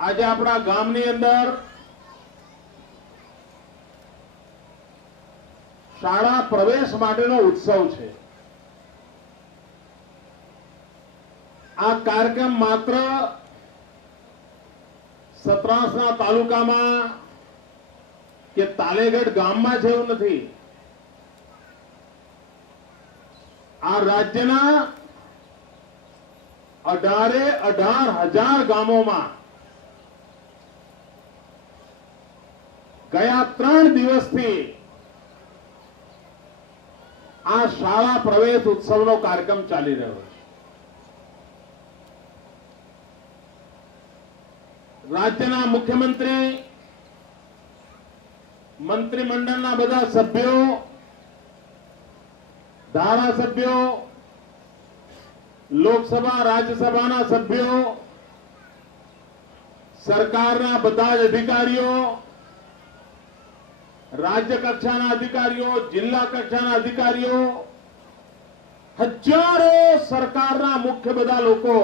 આજે આપણા ગામની અંદર શાળા પ્રવેશ માટેનો ઉત્સવ છે। આ કાર્યક્રમ માત્ર સતરાસના તાલુકામાં કે તાલેગઢ ગામમાં છે એવું નથી। આ રાજ્યના 18,000 ગામોમાં ગયા 3 દિવસથી આ શાળા પ્રવેશ ઉત્સવનો કાર્યક્રમ ચાલી રહ્યો છે। રાજ્યના મુખ્યમંત્રી, મંત્રીમંડળના બધા સભ્યો, ધારાસભ્યો, લોકસભા રાજ્યસભાના સભ્યો, સરકારના બધા જ અધિકારીઓ, राज्य कक्षाના અધિકારીઓ, જિલ્લા કક્ષાના અધિકારીઓ, હજારો સરકારના મુખ્ય બધા લોકો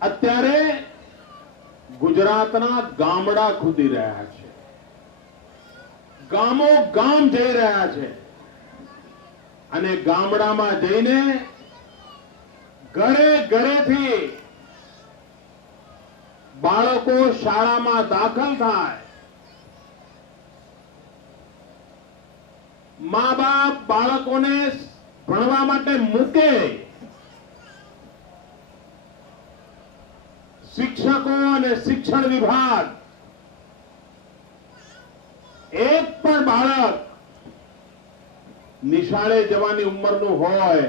અત્યારે ગુજરાતના ગામડા ખોદી રહ્યા છે, ગામો ગામ જઈ રહ્યા છે અને ગામડામાં જઈને ઘરે ઘરેથી બાળકો શાળામાં દાખલ થાય। मां बाप बाळकोने भणवा माटे मूके, शिक्षको अने शिक्षण विभाग एक पण बाळक निशाळे जवानी उंमरनुं होय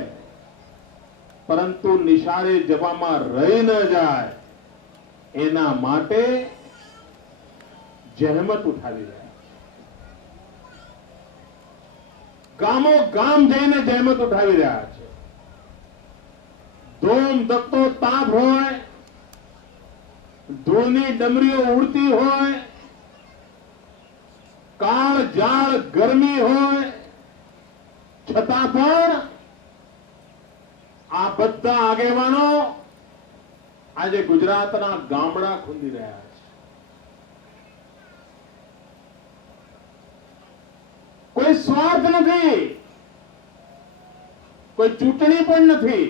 परंतु निशाळे जवामां रही न जाय एना माटे जहमत उठावी रह्या। गामो गाम जईने जहमत उठावी रह्या छे। धूम धकतो ताप होय, धूळनी डमरीओ उड़ती होय, काळ जाळ गरमी होय, छतां पण आ बधा आगेवानो आजे गुजरातना गामडा खूंदी रह्या छे। कोई स्वार्थ नहीं, कोई चूंटणी पण नहीं।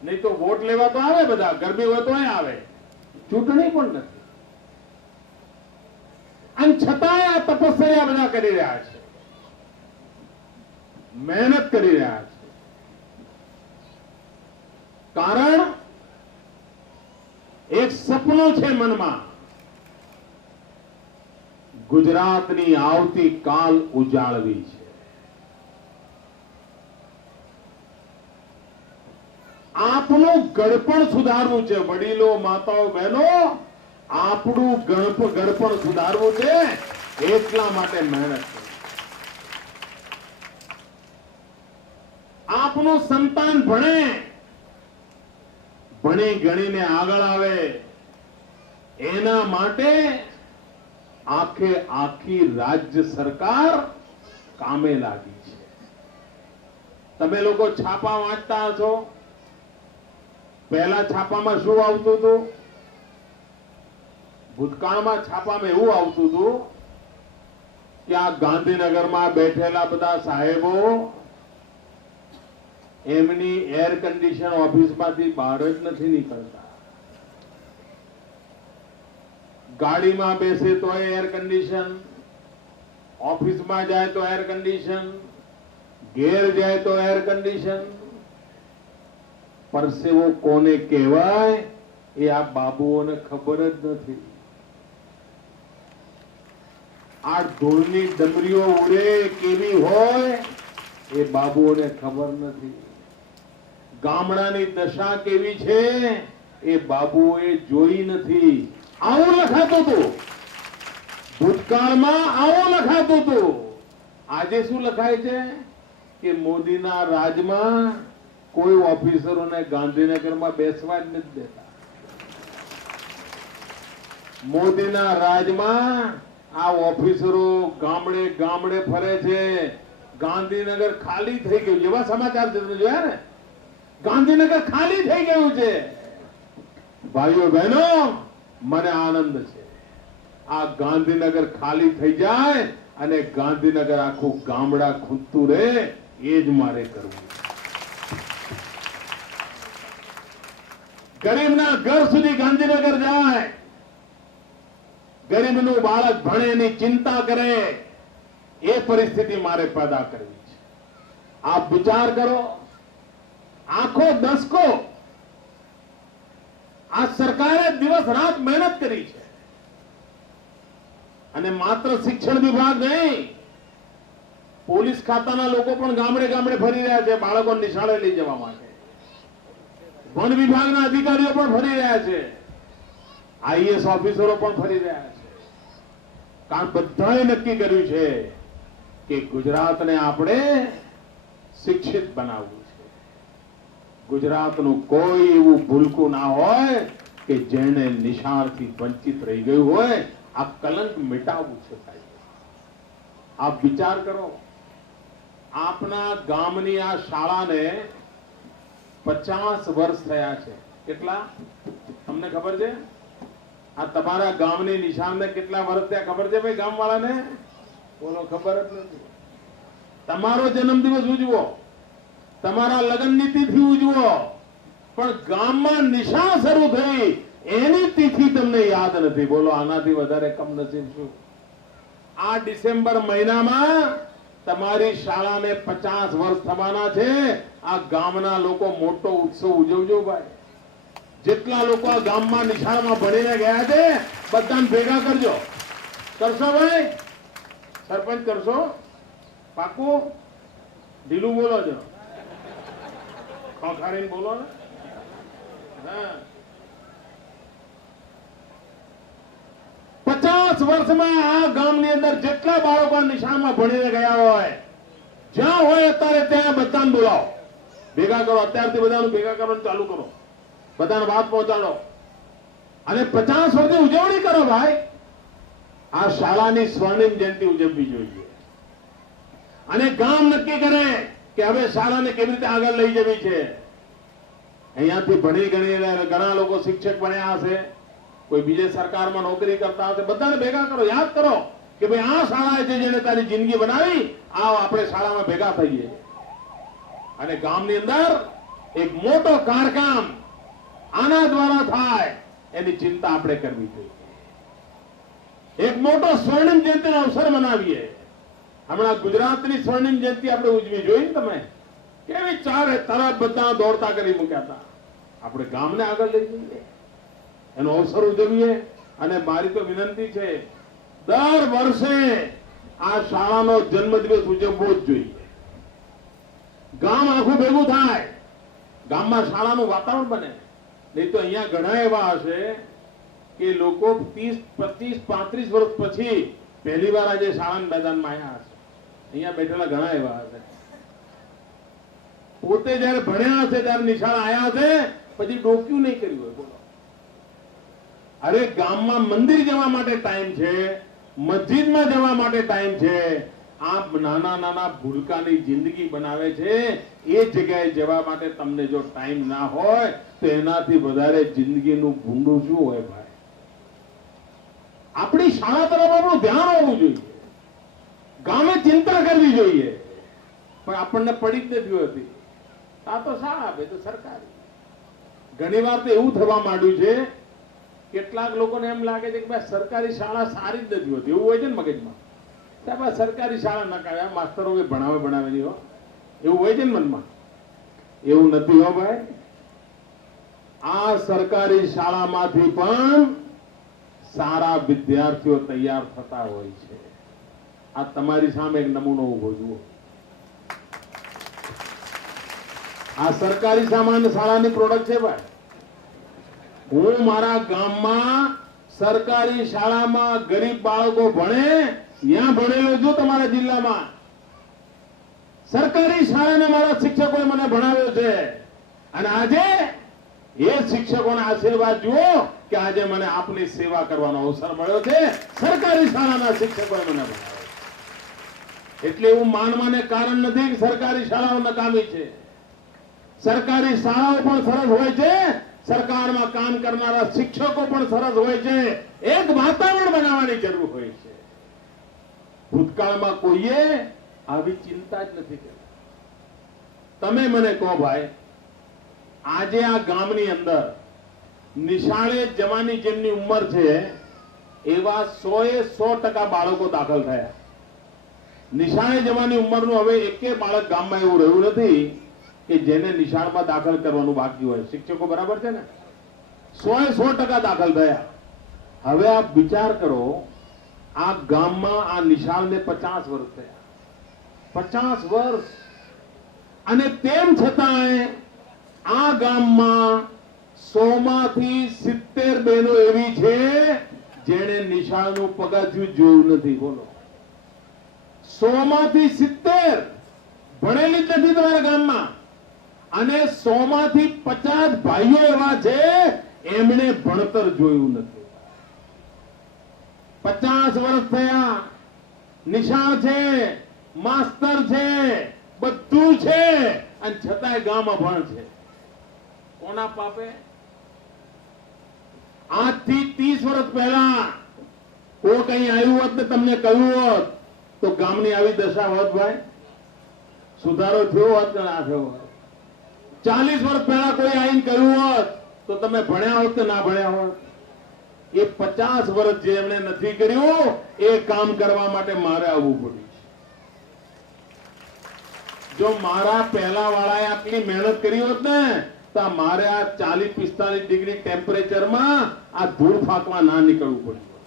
नहीं तो वोट लेवा तो आवे बधा, गरमी होय तो आवे, चूंटणी पण नहीं। अन छतांय आ तपस्या बधा करी रह्या छे, मेहनत करी रह्या छे। कारण एक सपनु छे मनमा, गुजरातनी आवती काल उजाळवी छे। आपणुं गणपण सुधारવું છે, વડીલો, માતાઓ, બહેનો, આપણું ગણપણ સુધારવું છે, એટલા માટે મહેનત છે। આપણું સંતાન ભણે, ભણી ગણીને આગળ આવે એના માટે आखे आखी राज्य सरकार कामे लागी छे। तमे लोको छापा वांचता हशो। पहला छापामां शुं आवतुं हतुं? भूतकाळमां छापामां एवुं आवतुं हतुं कि आ गांधीनगरमां बैठेला बधा साहेबो एमनी एयर कंडीशन ऑफिसमांथी बहार ज नथी निकळता। गाड़ी में बेसे तो एयर कंडीशन, ऑफिस में जाए तो एयर कंडीशन, घेर जाए तो एयर कंडीशन। परसेवो कोने कहेवाय ए आ बाबुओने खबर ज नथी। आ धूळनी डमरीओ उड़े केवी होय ए बाबुओने खबर नथी। गामडानी दशा केवी छे ए बाबुओए जोई नथी। आवुं लखातुं हतुं, भूतकाळमां आवुं लखातुं हतुं। आजे शुं लखाय छे कि मोदीना રાજમાં કોઈ ઓફિસરોને ગાંધીનગરમાં બેસવા જ નથી દેતા। મોદીના રાજમાં આ ઓફિસરો ગામડે ગામડે ફરે છે। ગાંધીનગર ખાલી થઈ ગયું, એવા સમાચાર તમે જોયા ને? ગાંધીનગર ખાલી થઈ ગયું છે। ભાઈઓ બહેનો, મને આનંદ છે આ ગાંધીનગર ખાલી થઈ જાય અને ગાંધીનગર આખું ગામડા ખૂંદતું રહે, એ જ મારે કરવું. ગરીબના ઘર સુધી ગાંધીનગર જાય, ગરીબનું બાળક ભણે એની ચિંતા કરે, એ પરિસ્થિતિ મારે પેદા કરવી છે. આપ વિચાર કરો, આખો દસકો આ સરકારે દિવસ રાત મહેનત કરી છે અને માત્ર શિક્ષણ વિભાગ નહીં, પોલીસ ખાતાના લોકો પણ ગામડે ગામડે ફરી રહ્યા છે બાળકો નિશાળે લઈ જવા માટે. વન વિભાગના અધિકારીઓ પણ ફરી રહ્યા છે, આઈએએસ ઓફિસરો પણ ફરી રહ્યા છે. કારણ બધાએ નક્કી કર્યું છે કે ગુજરાતને આપણે શિક્ષિત બનાવવું છે. ગુજરાતનું કોઈ એવું ભૂલકું ના હોય કે જેને નિશાળથી વંચિત રહી ગયું હોય. આ કલંક મિટાવવું છે સાહેબ. આપ વિચાર કરો, આપના ગામની આ શાળાને 50 વર્ષ થયા છે. કેટલા તમને ખબર છે? આ તમારા ગામની નિશાળને કેટલા વર્ષ થયા ખબર છે ભાઈ? ગામવાળાને બોલો, ખબર જ નથી. તમારો જન્મદિવસ ઉજવો, તમારા લગ્નની તિથિ ઉજવો, પણ ગામમાં નિશાળ શરૂ થઈ એની તિથિ તમને યાદ નથી. બોલો, આનાથી વધારે કમનસીબ શું? આ ડિસેમ્બર મહિનામાં તમારી શાળાને 50 વર્ષ થવાના છે. આ ગામના લોકો મોટો ઉત્સવ ઉજવજો ભાઈ. જેટલા લોકો આ ગામમાં નિશાળમાં ભણીને ગયા છે બધાને ભેગા કરજો. કરશો ભાઈ? સરપંચ કરશો? પાકું? ઢીલું બોલો છો, ખોખારીને બોલો ને. હા, 50 વર્ષમાં આ ગામની અંદર જેટલા બાળકો નિશાળમાં ભણીને ગયા હોય, જ્યાં હોય અત્યારે ત્યાં બધાને બોલાવો, ભેગા કરો. અત્યારથી બધાનું ભેગા કરવાનું ચાલુ કરો, બધાને વાત પહોંચાડો અને 50 વર્ષની ઉજવણી કરો ભાઈ. આ શાળાની સ્વર્ણિમ જયંતિ ઉજવવી જોઈએ અને ગામ નક્કી કરે કે હવે શાળાને કેવી રીતે આગળ લઈ જવી છે. અહીંયાથી ભણી ગણીને ઘણા લોકો શિક્ષક બન્યા હશે, કોઈ બીજે સરકારમાં નોકરી કરતા હશે. બધાને ભેગા કરો, યાદ કરો કે ભાઈ આ શાળા છે જેને તારી જિંદગી બનાવી, આવો આપણે શાળામાં ભેગા થઈએ અને ગામની અંદર એક મોટો કાર્યક્રમ આના દ્વારા થાય એની ચિંતા આપણે કરવી જોઈએ. એક મોટો સ્વર્ણિમ જયંતિનો અવસર મનાવીએ. હમણાં ગુજરાતની સ્વર્ણિમ જયંતિ આપણે ઉજવી જોઈ ને તમે? કેવી ચારે તરફ બધા દોડતા કરી મૂક્યા હતા. આપણે ગામને આગળ લઈ જઈએ, એનો અવસર ઉજવીએ. અને મારી તો વિનંતી છે, દર વર્ષે આ શાળાનો જન્મદિવસ ઉજવવો જ જોઈએ. ગામ આખું ભેગું થાય, ગામમાં શાળાનું વાતાવરણ બને. નહીં તો અહીંયા ઘણા એવા હશે કે લોકો 30, 25, 35 વર્ષ પછી પહેલી વાર આજે શાળાના મેદાનમાં આવ્યા હશે. અહીંયા બેઠેલા ઘણા એવા હશે, પોતે જયારે ભણ્યા હશે ત્યારે નિશાળ આવ્યા હશે, પછી ડોક્યું નહીં કર્યું હોય. બોલો, અરે ગામમાં મંદિર જવા માટે ટાઈમ છે, મસ્જિદમાં જવા માટે ટાઈમ છે. આ નાના નાના ભૂલકાની જિંદગી બનાવે છે. એ જગ્યાએ જવા માટે તમને જો ટાઈમ ના હોય તો એનાથી વધારે જિંદગીનું ભૂંડું શું હોય ભાઈ? આપણી શાળા તરફ આપણું ધ્યાન હોવું જોઈએ, ગામે ચિંતા કરવી જોઈએ, પણ આપણને પડી જ નથી હોતી. આ તો શાળા આપે તો સરકારી. ઘણી વાર તો એવું થવા માંડ્યું છે, કેટલાક લોકોને એમ લાગે છે કે ભાઈ સરકારી શાળા સારી જ નથી હોતી. એવું હોય છે ને મગજમાં, સાહેબ આ સરકારી શાળા નકારે, આ માસ્તરો ભણાવે નહીં હો, એવું હોય છે ને મનમાં. એવું નથી હો ભાઈ. આ સરકારી શાળામાંથી પણ સારા વિદ્યાર્થીઓ તૈયાર થતા હોય છે. આ તમારી સામે એક નમૂનો ઉભો જુઓ. આ સરકારી સામાન્ય શાળાની પ્રોડક્ટ છે ભાઈ. હું મારા ગામમાં સરકારી શાળામાં ગરીબ બાળકો ભણે ત્યાં ભણેલો છું. તમારા જિલ્લામાં સરકારી શાળાના મારા શિક્ષકોએ મને ભણાવ્યો છે અને આજે એ શિક્ષકોના આશીર્વાદ જુઓ કે આજે મને આપની સેવા કરવાનો અવસર મળ્યો છે. સરકારી શાળાના શિક્ષકોએ મને ભણાવ્યો. એટલે એવું માનવાને કારણ નથી કે સરકારી શાળાઓ નકામી છે. સરકારી શાળાઓ પણ સરસ હોય છે, સરકારમાં કામ કરનારા શિક્ષકો પણ સરસ હોય છે. એક વાતાવરણ બનાવવાની જરૂર હોય છે. ભૂતકાળમાં કોઈએ આવી ચિંતા જ નથી કરી. તમે મને કહો ભાઈ, આજે આ ગામની અંદર નિશાળે જવાની જેમની ઉંમર છે એવા 100% બાળકો દાખલ થયા. નિશાળે જવાની ઉંમરનું હવે એકે બાળક ગામમાં એવું રહ્યું નથી કે જેને નિશાળમાં દાખલ કરવાનું બાકી હોય. શિક્ષકો બરાબર છે ને, 100% દાખલ થયા. હવે આપ વિચાર કરો, આ ગામમાં આ નિશાળને 50 વર્ષ થયા. 50 વર્ષ, અને તેમ છતાંય આ ગામમાં 100 માંથી 70 બહેનો એવી છે જેણે નિશાળનું પગથિયું જોયું નથી. બોલો, 100 માંથી 70 ભણેલી જ નથી તમારા ગામમાં, અને 100 માંથી 50 ભાઈઓ એવા છે એમણે ભણતર જોયું નથી. 50 વર્ષ થયા, નિશાળ છે, માસ્તર છે, બધું છે, અને છતાંય ગામ અભણ છે. કોના પાપે? આજથી 30 વર્ષ પહેલા કોઈ કઈ આવ્યું હોત ને તમને કહ્યું હોત તો ગામની આવી દશા હોત ભાઈ? સુધારો થયો હોત કે ના થયો હોત? 40 વર્ષ પહેલા કોઈ આવીને કહ્યું હોત તો તમે ભણ્યા હોત કે ના ભણ્યા હોત? એ 50 વર્ષ જે એમણે નથી કર્યું એ કામ કરવા માટે મારે આવવું પડ્યું. જો મારા પહેલા વાળાએ આટલી મહેનત કરી હોત ને તો મારે આ 40-45 ડિગ્રી ટેમ્પરેચરમાં આ ધૂળ ફાંકવા ના નીકળવું પડ્યું.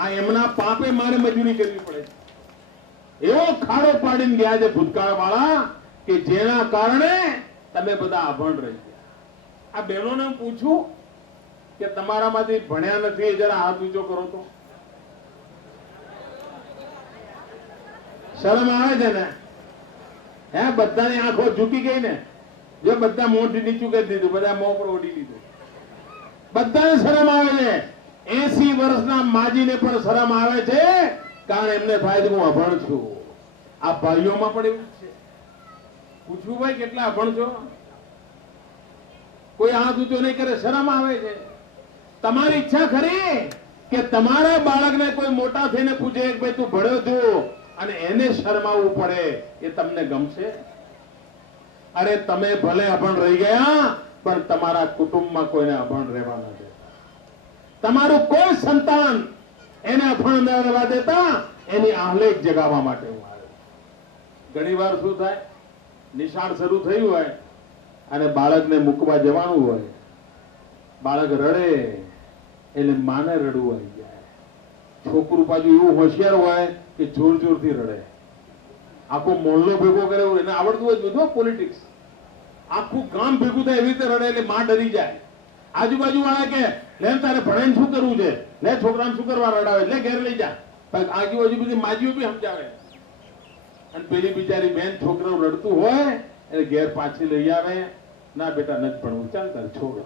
આ એમના પાપે મારે મજૂરી કરવી પડે. એવો ખાડો પાડીને ગયા છે ભૂતકાળ વાળા કે જેના કારણે તમે બધા અભણ રહી ગયા. આ બહેનોને હું પૂછું કે તમારામાંથી ભણ્યા નથી, જરા હાથ ઊંચો કરો તો. શરમ આવે છે ને? હે, બધાની આંખો ઝૂકી ગઈ ને? જો બધા મોઢું નીચું કરી દીધું, બધા મોં પર ઓઢી લીધું. બધાને શરમ આવે છે. 80 વર્ષના માજીને પણ શરમ આવે છે, કારણ એમને થાય છે હું અભણ છું. આ ભાઈઓમાં પણ એવું છે. પૂછવું ભાઈ કેટલા અભણ છો? કોઈ હાથ ઊંચો નહીં કરે, શરમ આવે છે. તમારી ઈચ્છા ખરી કે તમારા બાળકને કોઈ મોટા થઈને પૂછે કે ભાઈ તું ભણ્યો છું, અને એને શરમાવવું પડે, એ તમને ગમશે? અરે તમે ભલે અભણ રહી ગયા, પણ તમારા કુટુંબમાં કોઈને અભણ રહેવા ન દેતા. તમારું કોઈ સંતાન એને અભણ ન રહેવા દેતા. એની આહલેખ જગાવવા માટે હું આવ્યો. ઘણી વાર શું થાય, નિશાળ શરૂ થયું હોય અને બાળકને મૂકવા જવાનું હોય, બાળક રડે એટલે માને રડવું આવી જાય. છોકરું પાછું એવું હોશિયાર હોય કે જોર જોરથી રડે. આખો મોહલ્લો ભેગો કરે, એને આવડતું હોય બધું પોલિટિક્સ. આખું ગામ ભેગું થાય એવી રીતે રડે એટલે માં ડરી જાય. આજુબાજુ વાળા કે લે તારે ભણાઈને શું કરવું છે, લે છોકરાને શું કરવા રડાવે, લે ઘેર લઈ જા. આજુબાજુ બધી માજીઓ બી સમજાવે. અને પેલી બિચારી બેન છોકરાનું રડતું હોય એટલે ઘેર પાછી લઈ આવે. ના બેટા નથી ભણવું, ચાલ તારે છોકરો.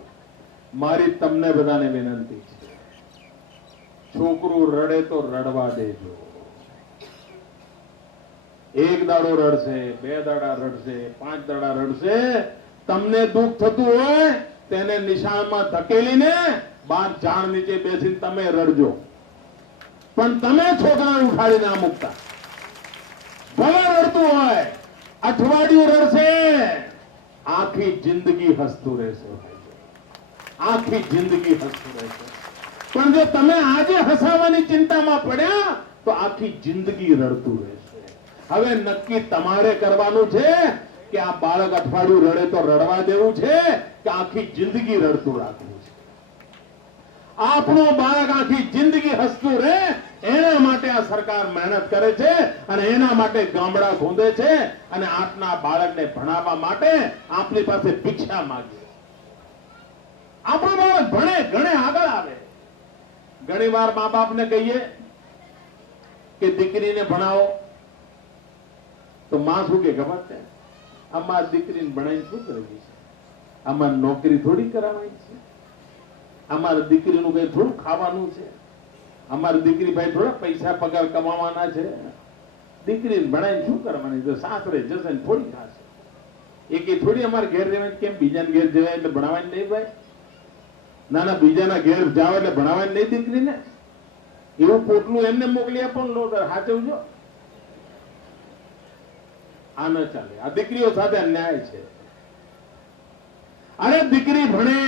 મારી તમને બધાને વિનંતી છે, છોકરું રડે તો રડવા દેજો. એક દાડો રડશે, 2 દાડા રડશે, 5 દાડા રડશે. તમને દુઃખ થતું હોય તેને નિશાળમાં ધકેલીને બાર ઝાડ નીચે બેસીને તમે રડજો, પણ તમે છોકરાને ઉઠાડી ના મૂકતા. ભલે રડતું હોય, અઠવાડિયું રડશે, આખી જિંદગી હસતું રહેશે. આખી જિંદગી હસતું રહેશે. પણ જો તમે આજે હસાવવાની ચિંતામાં પડ્યા તો આખી જિંદગી રડતું રહેશે. હવે નક્કી તમારે કરવાનું છે કે આ બાળક અઠવાડિયું રડે તો રડવા દેવું છે કે આખી જિંદગી રડતું રાખવું છે. આપણું બાળક આખી જિંદગી હસતું રહે એના માટે આ સરકાર મહેનત કરે છે, અને એના માટે ગામડા ગોંધે છે, અને આપના બાળકને ભણાવવા માટે આપની પાસે ભિક્ષા માંગે. આપણું બાળક ભણે, ગણે, આગળ આવે. ઘણી વાર મા બાપને કહીએ કે દીકરીને ભણાવો તો માં શું કે ખબર છે? અમારી દીકરીને ભણાવીને શું કરવી છે? અમારે નોકરી થોડી કરાવવાની છે? અમારી દીકરીનું કઈ થોડું ખાવાનું છે? અમારી દીકરી ભાઈ થોડા પૈસા પગાર કમાવાના છે? દીકરીને ભણાવીને શું કરવાની? તો સાસરે જશે ને થોડી ખાશે. એ કે થોડી અમારે ઘેર રહેવાય, કેમ બીજાને ઘેર જવાય એટલે ભણાવવાની નહીં ભાઈ? નાના બીજાના ઘેર જાવ એટલે ભણાવવાની નહીં દીકરીને? એવું પોટલું એમને મોકલી આપો ને લો સાચવજો. આ ન ચાલે. આ દીકરીઓ સાથે અન્યાય છે. અરે દીકરી ભણે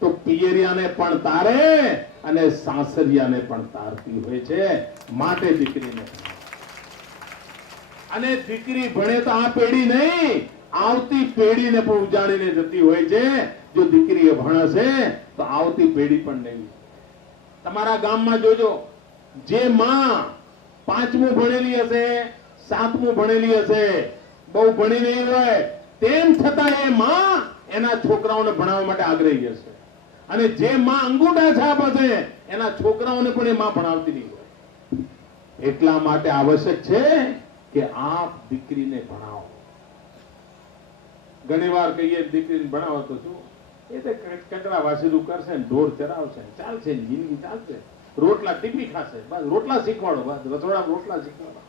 તો પિયરિયાને પણ તારે અને સાસરિયાને પણ તારતી હોય છે. માટે દીકરીને અને દીકરી ભણે તો આ પેઢી નહીં, આવતી પેઢીને પણ ઉજાડીને જતી હોય છે. જો દીકરી ભણશે તો આવતી પેઢી પણ નહીં. તમારા ગામમાં જોજો, જે માં 5મું ભણેલી હશે, 7મું ભણેલી હશે, બહુ ભણી નહીં હોય, તેમ છતાં એ માં એના છોકરાઓને ભણાવવા માટે આગ્રહી હશે. અને જે માં અંગૂઠા છાપ હશે એના છોકરાઓને પણ એ માં ભણાવતી નહીં હોય. એટલા માટે આવશ્યક છે કે આપ દીકરીને ભણાવો. ઘણી વાર કહીએ દીકરીને ભણાવો તો શું, એ તો કચરા વાસીદું કરશે ને ઢોર ચરાવશે, ચાલશે, જિંદગી ચાલશે, રોટલા ટીપી ખાશે, બસ રોટલા શીખવાડો, બસ રસોડા રોટલા શીખવાડો.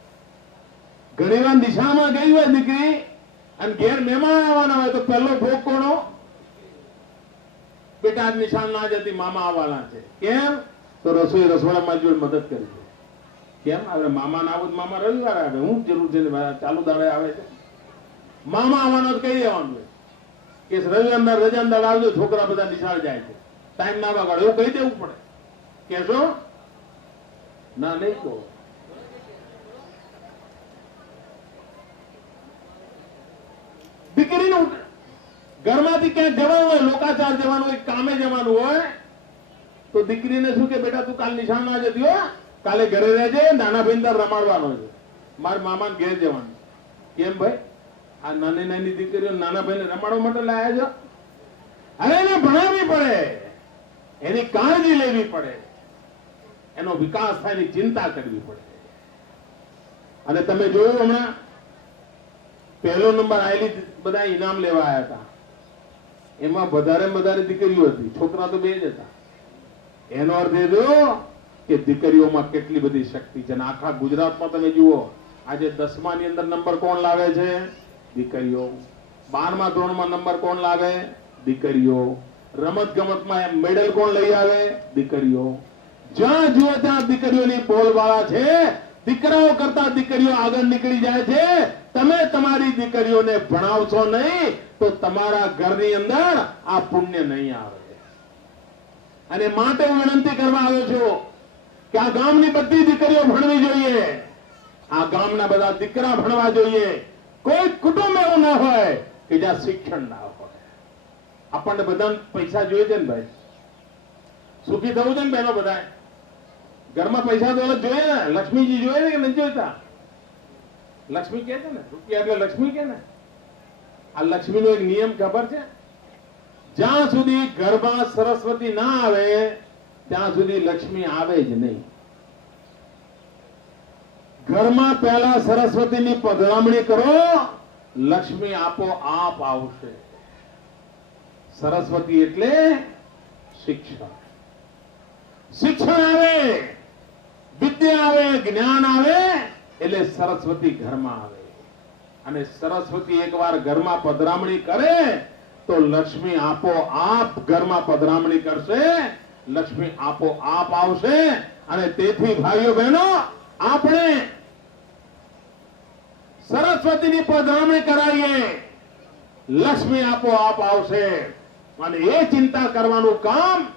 ઘણી વાર નિશાળમાં ગઈ હોય દીકરી અને ઘેર મહેમાન આવવાના હોય તો પહેલો ભોગ કોનો? બેટા આજ નિશાળ ના જતી, મામા આવવાના છે. કેમ? તો રસોડામાં જોડે મદદ કરી છે. કેમ? હવે મામા ના આવું, મામા રવિવારે આવે, હું જરૂર છે ચાલુ દાડે આવે છે. મામા આવવાનો કહી દેવાનું કે રવિવારના રજાના દાડે આવજો, છોકરા બધા નિશાળ જાય છે, ટાઈમ ના બગાડો, એવું કહી દેવું પડે. કેશો? ના, નહીં કહો. દીકરીનું ઘરમાંથી ક્યાંક જવાનું હોય, લોકાચાર જવાનું હોય, કામે જવાનું હોય તો દીકરીને શું કે બેટા તું કાલ નિશાળ ના જતી હો, કાલે ઘરે રહેજે, નાના ભાઈ તાર રમાડવાનો છે, મારા મામા ઘેર જવાનું. કેમ ભાઈ? આ નાની નાની દીકરીઓ નાના ભાઈને રમાડવા માટે લાયા છો? અરે એને ભણાવવી પડે, એની કાળજી લેવી પડે, એનો વિકાસ થાય એની ચિંતા કરવી પડે. અને તમે જોયું હમણાં પહેલો નંબર આવેલી બધા ઇનામ લેવા આવ્યા હતા, એમાં વધારે દીકરીઓ હતી, છોકરા તો 2 જ હતા. એનો અર્થ એ થયો કે દીકરીઓમાં કેટલી બધી શક્તિ છે. આખા ગુજરાતમાં તમે જુઓ, આજે 10મા ની અંદર નંબર કોણ લાવે છે? દીકરીઓ. 12મા ધોરણમાં નંબર કોણ લાવે? દીકરીઓ. રમત ગમતમાં મેડલ કોણ લઈ આવે? દીકરીઓ. જ્યાં જુઓ ત્યાં દીકરીઓની બોલબાલા છે. દીકરાઓ કરતા દીકરીઓ આગળ નીકળી જાય છે. તમે તમારી દીકરીઓને ભણાવશો નહીં તો તમારા ઘરની અંદર આ પુણ્ય નહીં આવે. અને માટે હું વિનંતી કરવા આવ્યો છું કે આ ગામની બધી દીકરીઓ ભણવી જોઈએ, આ ગામના બધા દીકરા ભણવા જોઈએ. કોઈ કુટુંબ એવું ના હોય કે જ્યાં શિક્ષણ ના હોય. આપણને બધા પૈસા જોઈએ છે ને ભાઈ, સુખી થવું છે ને બહેનો, બધા ઘરમાં પૈસા દોલત જોઈએ ને, લક્ષ્મીજી જોઈએ ને કે નથી જોઈતા? લક્ષ્મી કે છે ને, રૂપિયા એટલે લક્ષ્મી કે ને. આ લક્ષ્મીનો એક નિયમ ખબર છે? જ્યાં સુધી ઘરમાં સરસ્વતી ના આવે ત્યાં સુધી લક્ષ્મી આવે જ નહીં. ઘરમાં પહેલા સરસ્વતીની પધરામણી કરો, લક્ષ્મી આપોઆપ આવશે. સરસ્વતી એટલે શિક્ષણ. શિક્ષણ આવે, વિદ્યા આવે, જ્ઞાન આવે એટલે સરસ્વતી ઘરમાં આવે. અને સરસ્વતી એકવાર ઘરમાં પધરામણી કરે તો લક્ષ્મી આપોઆપ ઘરમાં પધરામણી કરશે, લક્ષ્મી આપોઆપ આવશે. અને તેથી ભાઈઓ બહેનો, આપણે સરસ્વતીની પધરામણી કરાવીએ, લક્ષ્મી આપોઆપ આવશે. અને એ ચિંતા કરવાનું કામ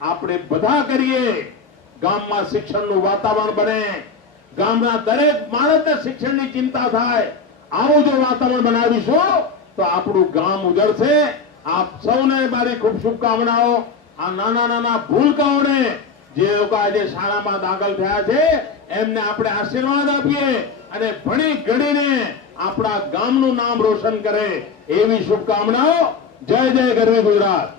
આપણે બધા કરીએ. ગામમાં શિક્ષણનું વાતાવરણ બને, ગામના દરેક માણસને શિક્ષણની ચિંતા થાય. આવું જો વાતાવરણ બનાવીશું તો આપણું ગામ ઉજળશે. આપ સૌને મારી ખૂબ શુભકામનાઓ. આ નાના ભૂલકાઓને જે લોકો આજે શાળામાં દાખલ થયા છે એમને આપણે આશીર્વાદ આપીએ અને ભણી ગણીને આપણા ગામનું નામ રોશન કરે એવી શુભકામનાઓ. જય જય ગરવી ગુજરાત.